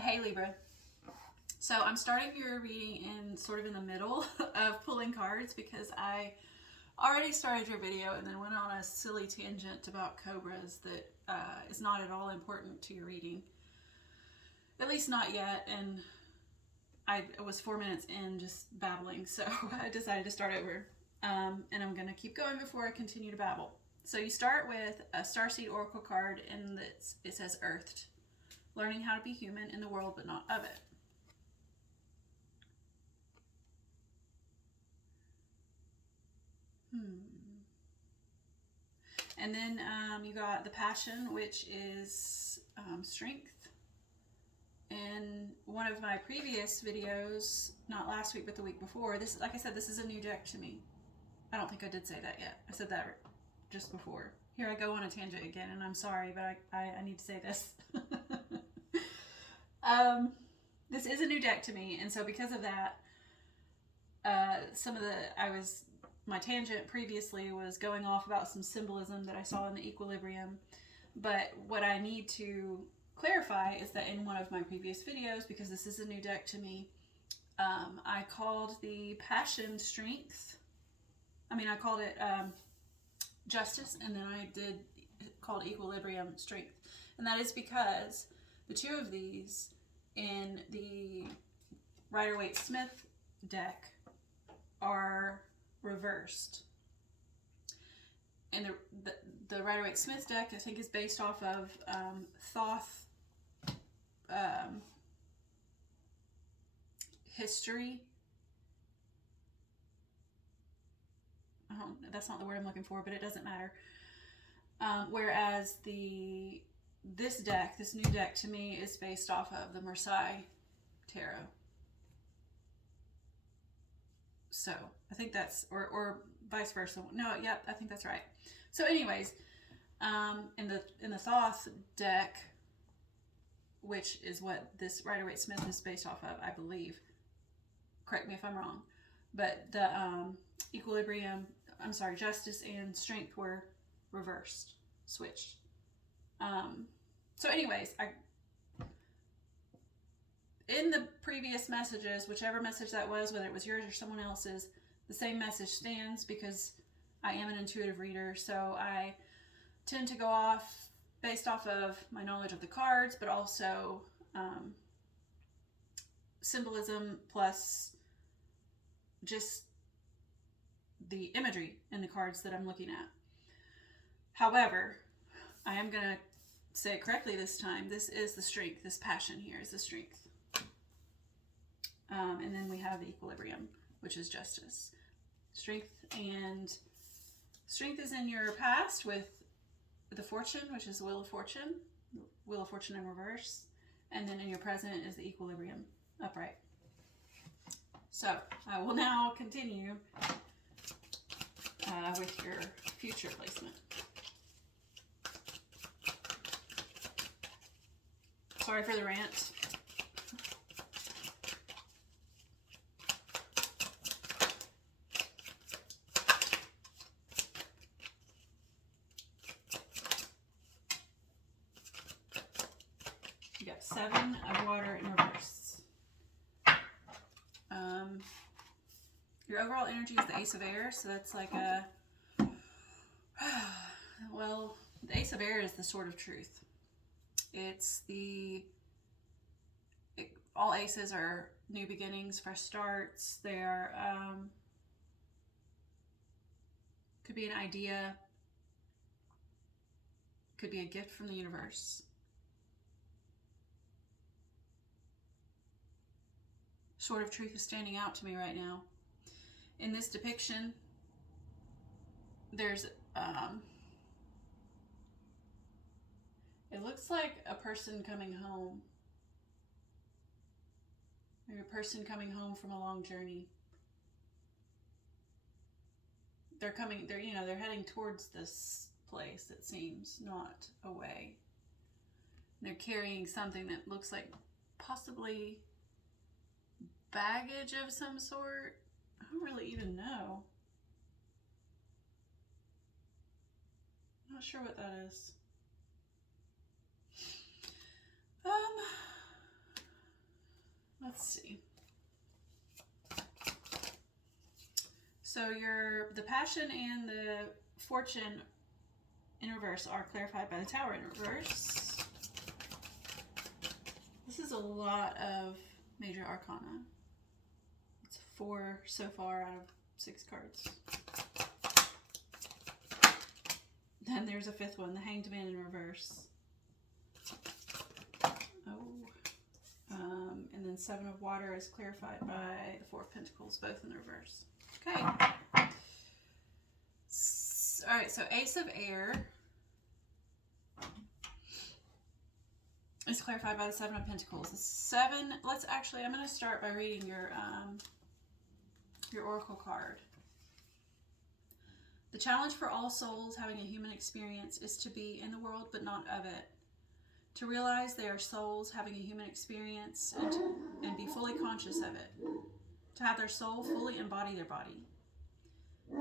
Hey Libra. So I'm starting your reading in the middle of pulling cards because I already started your video and then went on a silly tangent about cobras that is not at all important to your reading. At least not yet, and I was 4 minutes in just babbling, so I decided to start over. And I'm going to keep going before I continue to babble. So you start with a Starseed Oracle card, and it says Earthed. Learning how to be human in the world, but not of it. And then you got the Passion, which is strength. In one of my previous videos, not last week, but the week before, this, like I said, this is a new deck to me. I don't think I did say that yet. I said that just before. Here I go on a tangent again, and I'm sorry, but I need to say this. This is a new deck to me, and so because of that, my tangent previously was going off about some symbolism that I saw in the equilibrium. But what I need to clarify is that in one of my previous videos, because this is a new deck to me, I called the Passion Strength. I called it Justice, and then I did called Equilibrium Strength. And that is because the two of these in the Rider-Waite-Smith deck are reversed. And the Rider-Waite-Smith deck, I think, is based off of Thoth history. That's not the word I'm looking for, but it doesn't matter. Whereas this new deck to me is based off of the Marseille Tarot. So I think that's, or vice versa. No, yep, I think that's right. So anyways, in the Thoth deck, which is what this Rider-Waite-Smith is based off of, I believe. Correct me if I'm wrong. But the Justice and Strength were reversed, switched. So anyways, in the previous messages, whichever message that was, whether it was yours or someone else's, the same message stands because I am an intuitive reader. So I tend to go off based off of my knowledge of the cards, but also symbolism plus just the imagery in the cards that I'm looking at. However, I am going to say it correctly this time. This is the strength. This Passion here is the strength. And then we have the Equilibrium, which is Justice. Strength is in your past with the Fortune, which is the Wheel of Fortune in reverse. And then in your present is the Equilibrium, upright. So I will now continue with your future placement. Sorry for the rant. You got 7 of water in reverse. Your overall energy is the Ace of Air, so that's like well, the Ace of Air is the Sword of Truth. It's all aces are new beginnings, fresh starts. They are, could be an idea, could be a gift from the universe. Sword of Truth is standing out to me right now. In this depiction, there's, it looks like a person coming home. Maybe a person coming home from a long journey. They're heading towards this place, it seems, not away. They're carrying something that looks like possibly baggage of some sort. I don't really even know. I'm not sure what that is. So the passion and the fortune in reverse are clarified by the Tower in reverse. This is a lot of major arcana. It's 4 so far out of 6 cards. Then there's a 5th one, the Hanged Man in reverse. And then 7 of Water is clarified by the 4 of Pentacles, both in the reverse. Okay. Alright, so Ace of Air is clarified by the 7 of Pentacles. The 7, I'm going to start by reading your Oracle card. The challenge for all souls having a human experience is to be in the world but not of it. To realize they are souls having a human experience and be fully conscious of it. To have their soul fully embody their body.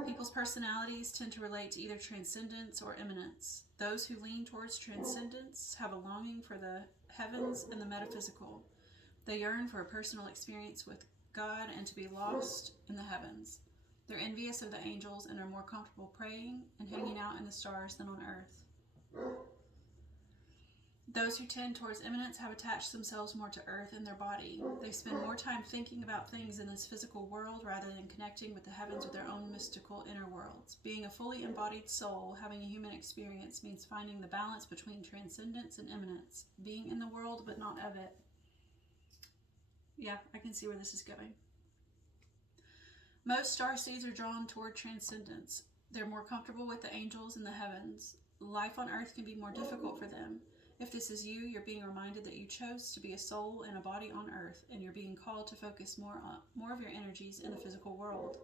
People's personalities tend to relate to either transcendence or immanence. Those who lean towards transcendence have a longing for the heavens and the metaphysical. They yearn for a personal experience with God and to be lost in the heavens. They're envious of the angels and are more comfortable praying and hanging out in the stars than on earth. Those who tend towards immanence have attached themselves more to earth and their body. They spend more time thinking about things in this physical world rather than connecting with the heavens with their own mystical inner worlds. Being a fully embodied soul, having a human experience, means finding the balance between transcendence and immanence. Being in the world but not of it. Yeah, I can see where this is going. Most starseeds are drawn toward transcendence. They're more comfortable with the angels and the heavens. Life on earth can be more difficult for them. If this is you, you're being reminded that you chose to be a soul and a body on earth, and you're being called to focus more of your energies in the physical world.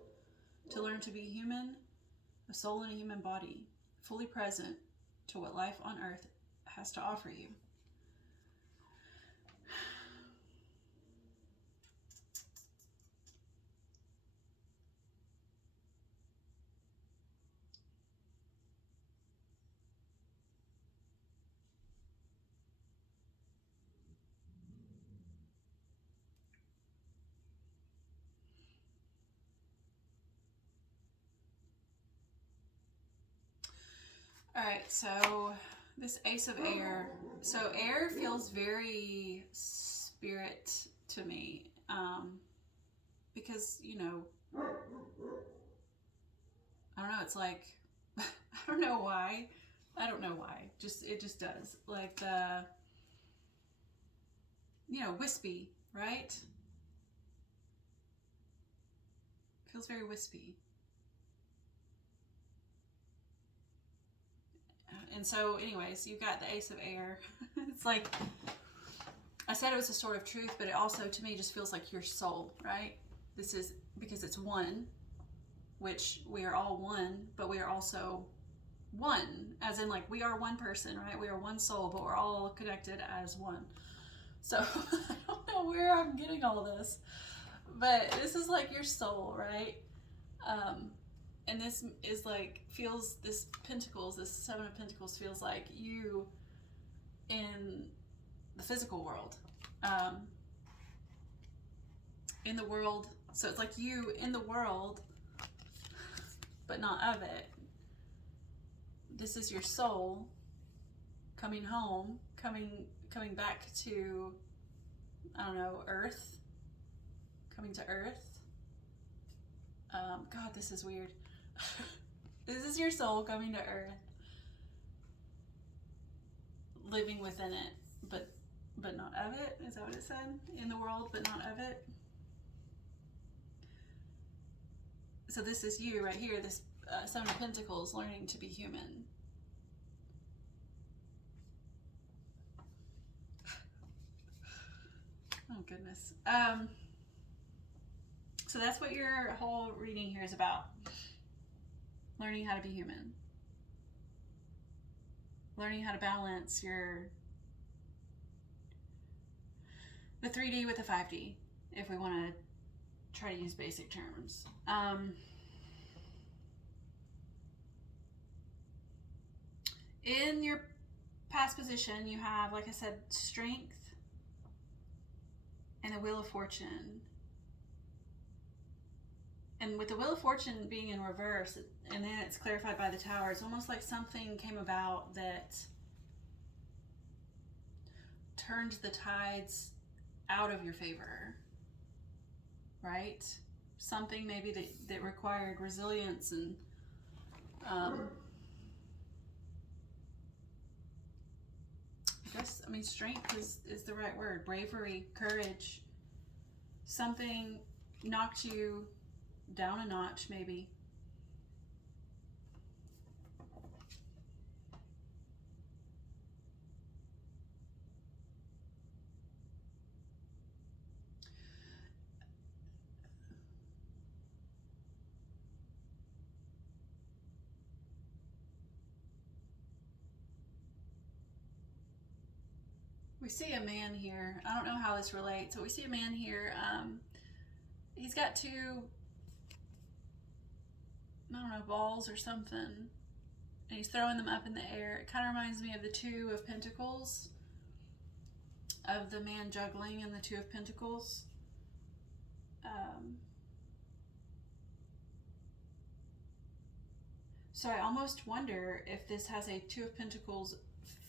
To learn to be human, a soul in a human body, fully present to what life on earth has to offer you. All right, so this Ace of Air. So air feels very spirit to me, because, you know, I don't know, it's like, I don't know why. It just does. Like the, you know, wispy, right? Feels very wispy. And so, anyways, you've got the Ace of Air. It's like, I said it was a sort of truth, but it also, to me, just feels like your soul, right? This is, because it's one, which we are all one, but we are also one, as in, like, we are one person, right? We are one soul, but we're all connected as one. So, I don't know where I'm getting all this, but this is like your soul, right? And this is like, feels, this Pentacles, this 7 of Pentacles feels like you in the physical world. In the world, so it's like you in the world, but not of it. This is your soul coming home, coming back to, I don't know, Earth, coming to Earth. God, this is weird. This is your soul coming to Earth, living within it, but not of it. Is that what it said? In the world, but not of it. So this is you right here, this 7 of Pentacles, learning to be human. Oh, goodness. So that's what your whole reading here is about. Learning how to be human. Learning how to balance the 3D with the 5D, if we want to try to use basic terms. In your past position, you have, like I said, strength and the Wheel of Fortune. And with the Wheel of Fortune being in reverse, and then it's clarified by the Tower, it's almost like something came about that turned the tides out of your favor, right? Something maybe that required resilience and I mean, strength is the right word. Bravery, courage. Something knocked you down a notch, maybe. We see a man here. I don't know how this relates, but we see a man here. He's got two, I don't know, balls or something, and he's throwing them up in the air. It kind of reminds me of the Two of Pentacles, of the man juggling in the Two of Pentacles. So I almost wonder if this has a Two of Pentacles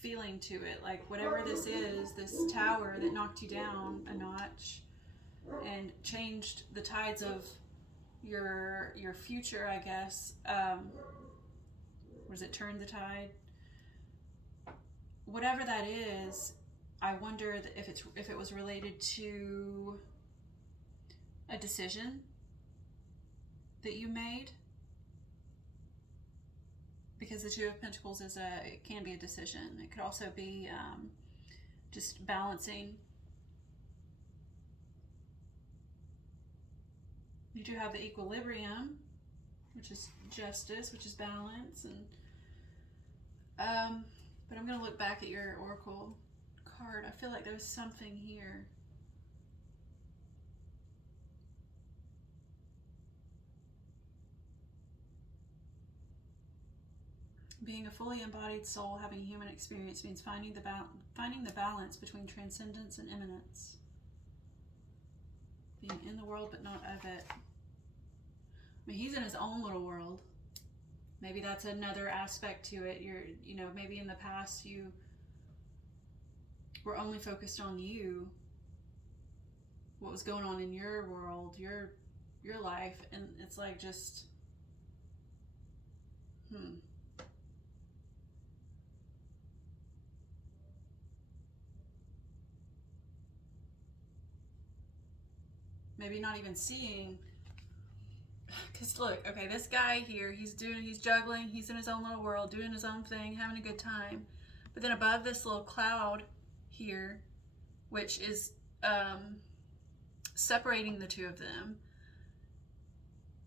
feeling to it, like whatever this is, this tower that knocked you down a notch and changed the tides of your future, I guess. Was it turn the tide? Whatever that is, I wonder if it was related to a decision that you made. Because the Two of Pentacles it can be a decision. It could also be just balancing. You do have the equilibrium, which is justice, which is balance, and but I'm going to look back at your oracle card. I feel like there was something here. Being a fully embodied soul, having a human experience means finding the balance between transcendence and immanence. Being in the world but not of it. I mean, he's in his own little world. Maybe that's another aspect to it. Maybe in the past you were only focused on you, what was going on in your world, your life, and it's like just, maybe not even seeing, because look, okay, this guy here, he's juggling, he's in his own little world, doing his own thing, having a good time. But then above this little cloud here, which is separating the two of them,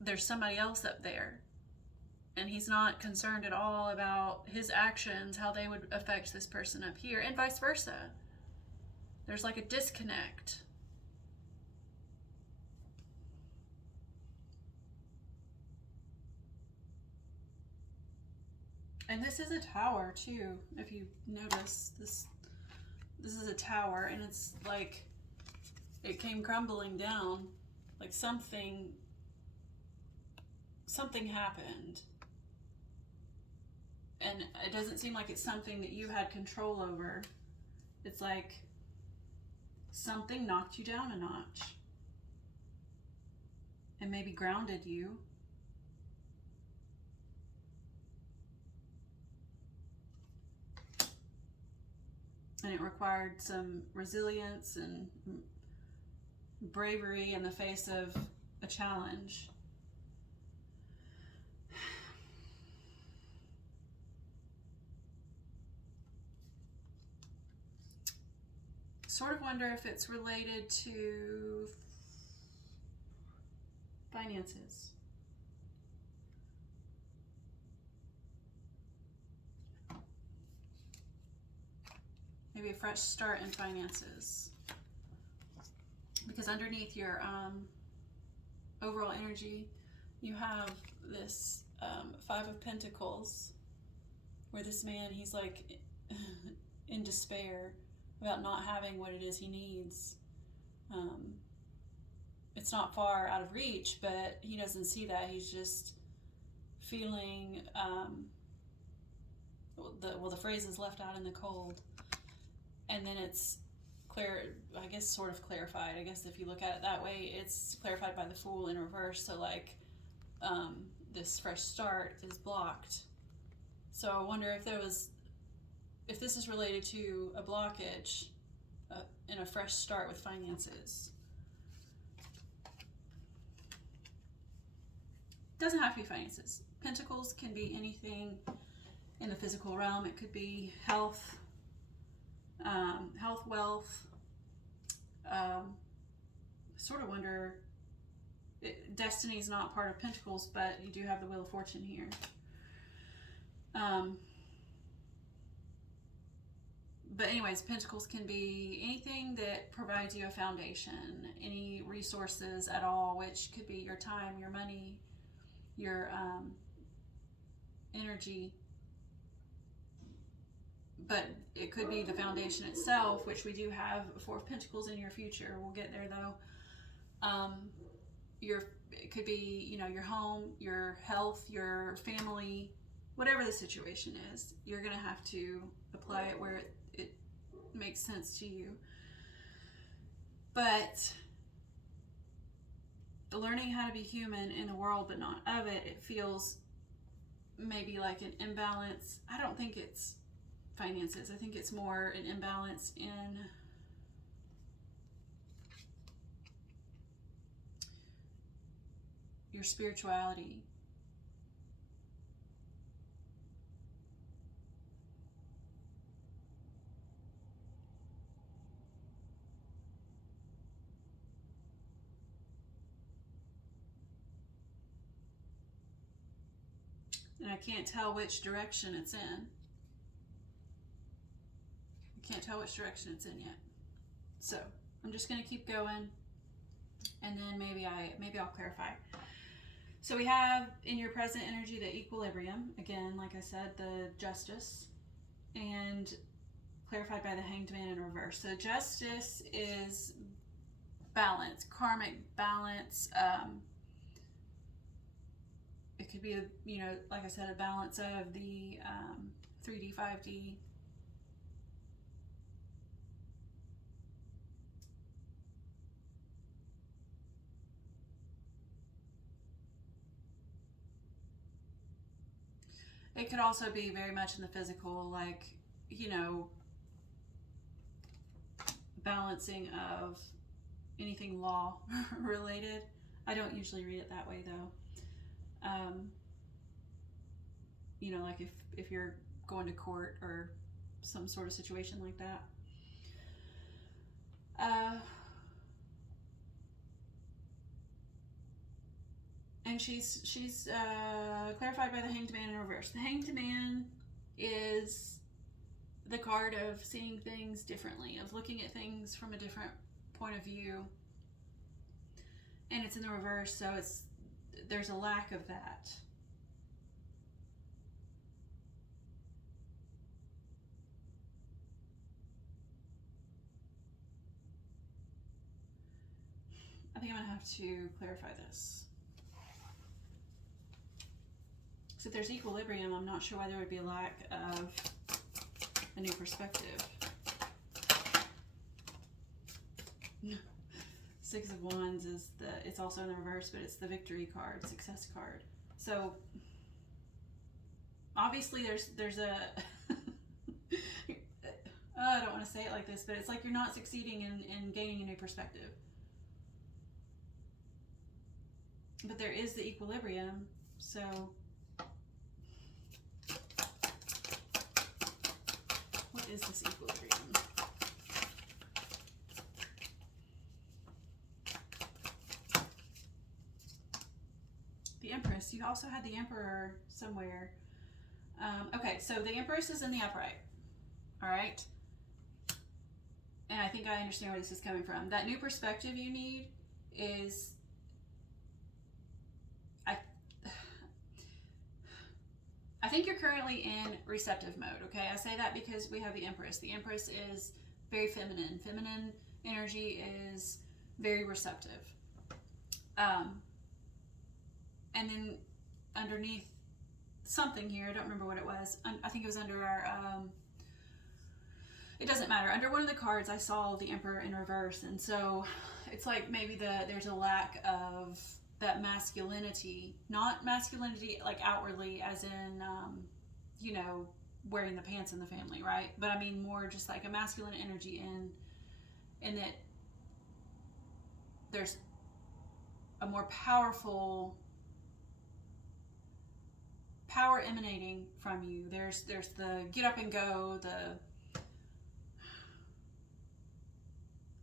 there's somebody else up there. And he's not concerned at all about his actions, how they would affect this person up here, and vice versa. There's like a disconnect. And this is a tower too, if you notice. This is a tower, and it's like it came crumbling down, like something happened. And it doesn't seem like it's something that you had control over. It's like something knocked you down a notch and maybe grounded you. And it required some resilience and bravery in the face of a challenge. Sort of wonder if it's related to finances. Maybe a fresh start in finances. Because underneath your overall energy, you have this Five of Pentacles, where this man, he's like in despair about not having what it is he needs. it's not far out of reach, but he doesn't see that. He's just feeling, the phrase is left out in the cold. And then it's clear, I guess, sort of clarified. I guess if you look at it that way, it's clarified by the Fool in reverse. So like, this fresh start is blocked. So I wonder if this is related to a blockage in a fresh start with finances. Doesn't have to be finances. Pentacles can be anything in the physical realm. It could be health, wealth. Sort of wonder, destiny is not part of Pentacles, but you do have the Wheel of Fortune here. But anyways, Pentacles can be anything that provides you a foundation, any resources at all, which could be your time, your money, your energy. But it could be the foundation itself, which we do have Four of Pentacles in your future. We'll get there though. It could be, you know, your home, your health, your family, whatever the situation is. You're gonna have to apply it where it makes sense to you. But learning how to be human in the world, but not of it, it feels maybe like an imbalance. I don't think it's finances. I think it's more an imbalance in your spirituality. And I can't tell which direction it's in. I can't tell which direction it's in yet. So I'm just going to keep going, and then maybe I'll clarify. So we have in your present energy the equilibrium. Again, like I said, the Justice, and clarified by the Hanged Man in reverse. So Justice is balance, karmic balance. It could be a, you know, like I said, a balance of the 3D, 5D. It could also be very much in the physical, like, you know, balancing of anything law related. I don't usually read it that way though. You know, like if you're going to court or some sort of situation like that. And she's clarified by the Hanged Man in reverse. The Hanged Man is the card of seeing things differently, of looking at things from a different point of view. And it's in the reverse, so there's a lack of that. I think I'm gonna have to clarify this. So if there's equilibrium, I'm not sure why there would be a lack of a new perspective. Six of Wands is it's also in the reverse, but it's the victory card, success card. So obviously there's a I don't want to say it like this, but it's like you're not succeeding in gaining a new perspective. But there is the equilibrium, so what is this equilibrium? The Empress. You also had the Emperor somewhere. Okay, so the Empress is in the upright. All right. And I think I understand where this is coming from. That new perspective you need is, I think you're currently in receptive mode, okay? I say that because we have the Empress. The Empress is very feminine. Feminine energy is very receptive. And then underneath something here, I don't remember what it was. I think it was under our, it doesn't matter. Under one of the cards, I saw the Emperor in reverse. And so it's like maybe there's a lack of that masculinity, not masculinity like outwardly as in, you know, wearing the pants in the family, right? But I mean more just like a masculine energy in that there's a more powerful power emanating from you. There's the get up and go,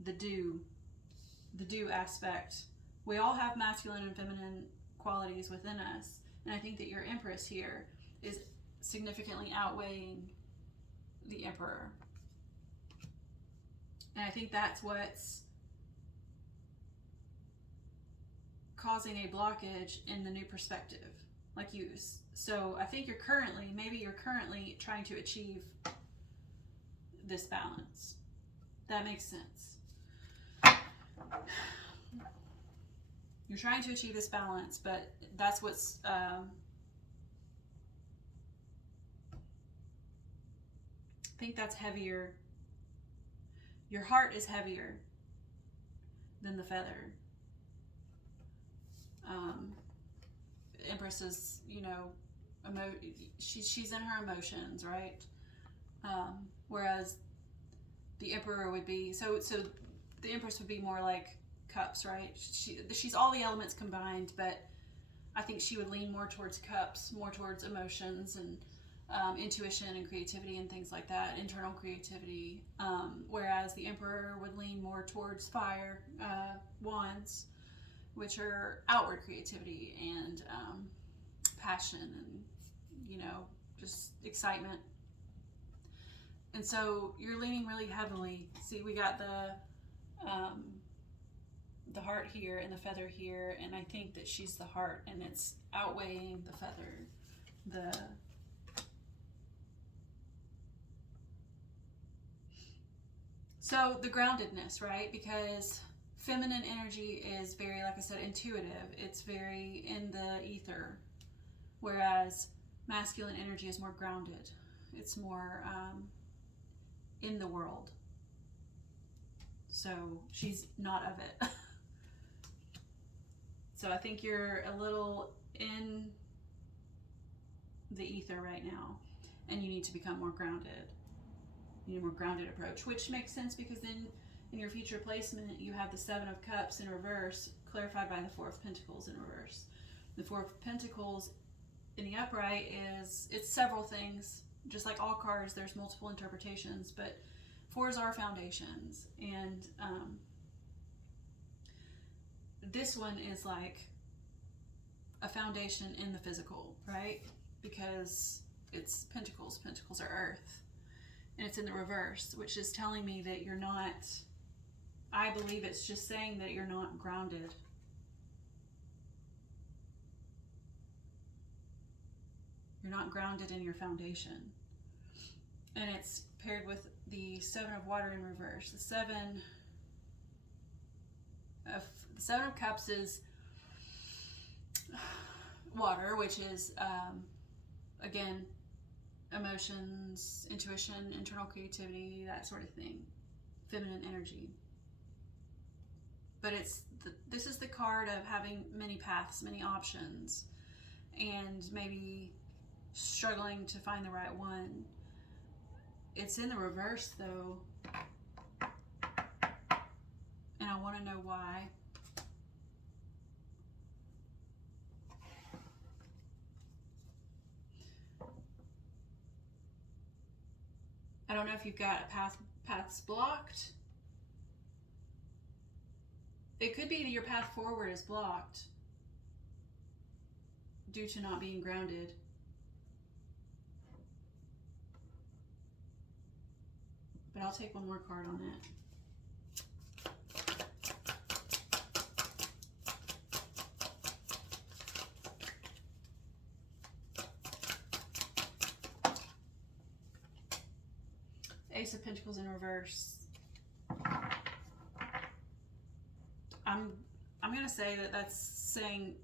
the do aspect. We all have masculine and feminine qualities within us, and I think that your Empress here is significantly outweighing the Emperor. And I think that's what's causing a blockage in the new perspective, like you. So I think maybe you're currently trying to achieve this balance. That makes sense. You're trying to achieve this balance, but that's what's I think that's heavier. Your heart is heavier than the feather. Empress is, you know, she's in her emotions, right? Whereas the Emperor would be so the Empress would be more like cups, right? She's all the elements combined, but I think she would lean more towards cups, more towards emotions and intuition and creativity and things like that, internal creativity. Whereas the Emperor would lean more towards fire, wands, which are outward creativity and passion and, you know, just excitement. And so you're leaning really heavily. See, we got the heart here and the feather here, and I think that she's the heart, and it's outweighing the feather. So the groundedness, right? Because feminine energy is very, like I said, intuitive. It's very in the ether, whereas masculine energy is more grounded. It's more in the world. So she's not of it. So I think you're a little in the ether right now, and you need to become more grounded. You need a more grounded approach, which makes sense because then in your future placement, you have the Seven of Cups in reverse, clarified by the Four of Pentacles in reverse. The Four of Pentacles in the upright it's several things. Just like all cards, there's multiple interpretations, but fours are foundations. And this one is like a foundation in the physical, right? Because it's pentacles. Pentacles are earth. And it's in the reverse, which is telling me that you're not, I believe it's just saying that you're not grounded. You're not grounded in your foundation. And it's paired with the Seven of Water in reverse. The Seven of Cups is water, which is, again, emotions, intuition, internal creativity, that sort of thing. Feminine energy. But this is the card of having many paths, many options, and maybe struggling to find the right one. It's in the reverse though, and I want to know why. I don't know if you've got paths blocked. It could be that your path forward is blocked due to not being grounded. But I'll take one more card on that. Ace of Pentacles in reverse. I'm going to say that that's saying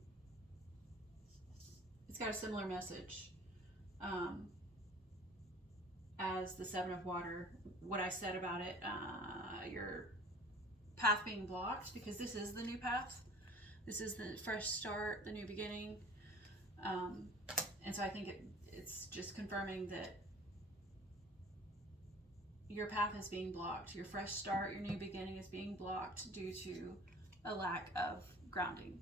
it's got a similar message as the Seven of Water. What I said about it, your path being blocked, because this is the new path. This is the fresh start, the new beginning. And so I think it's just confirming that your path is being blocked. Your fresh start, your new beginning is being blocked due to a lack of grounding,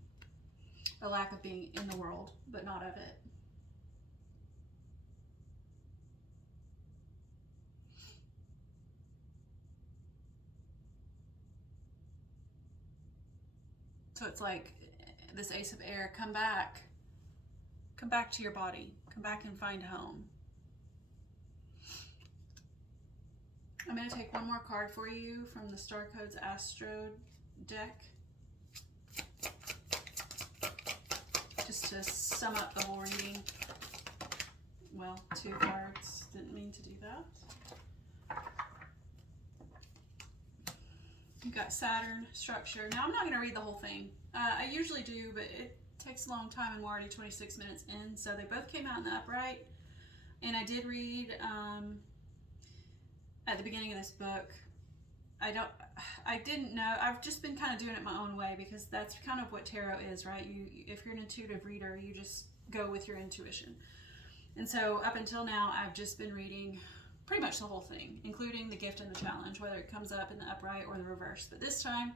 a lack of being in the world, but not of it. So it's like this Ace of Air, come back to your body, come back and find home. I'm going to take one more card for you from the Star Codes Astro deck, just to sum up the whole reading. Well, 2 cards, didn't mean to do that. You got Saturn, structure. Now I'm not going to read the whole thing. I usually do, but it takes a long time and we're already 26 minutes in. So they both came out in the upright. And I did read at the beginning of this book. I didn't know. I've just been kind of doing it my own way, because that's kind of what tarot is, right? If you're an intuitive reader, you just go with your intuition. And so up until now, I've just been reading pretty much the whole thing, including the gift and the challenge, whether it comes up in the upright or the reverse. But this time,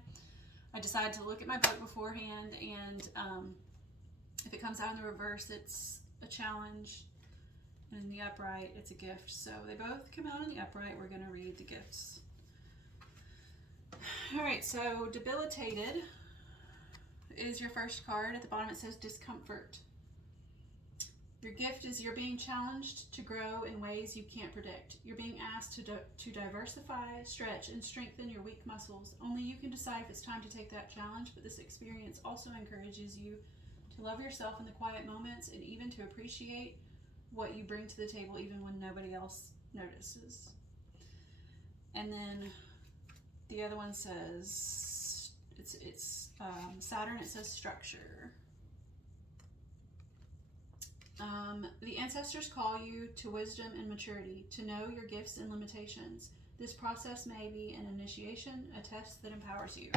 I decided to look at my book beforehand, and if it comes out in the reverse, it's a challenge, and in the upright, it's a gift. So they both come out in the upright. We're going to read the gifts. All right, so debilitated is your first card. At the bottom, it says discomfort. Your gift is you're being challenged to grow in ways you can't predict. You're being asked to diversify, stretch, and strengthen your weak muscles. Only you can decide if it's time to take that challenge, but this experience also encourages you to love yourself in the quiet moments and even to appreciate what you bring to the table even when nobody else notices. And then the other one says, it's Saturn, it says structure. The ancestors call you to wisdom and maturity, to know your gifts and limitations. This process may be an initiation, a test that empowers you.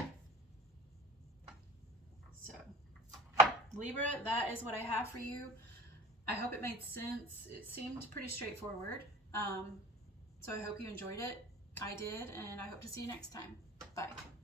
So, Libra, that is what I have for you. I hope it made sense. It seemed pretty straightforward. So I hope you enjoyed it. I did, and I hope to see you next time. Bye.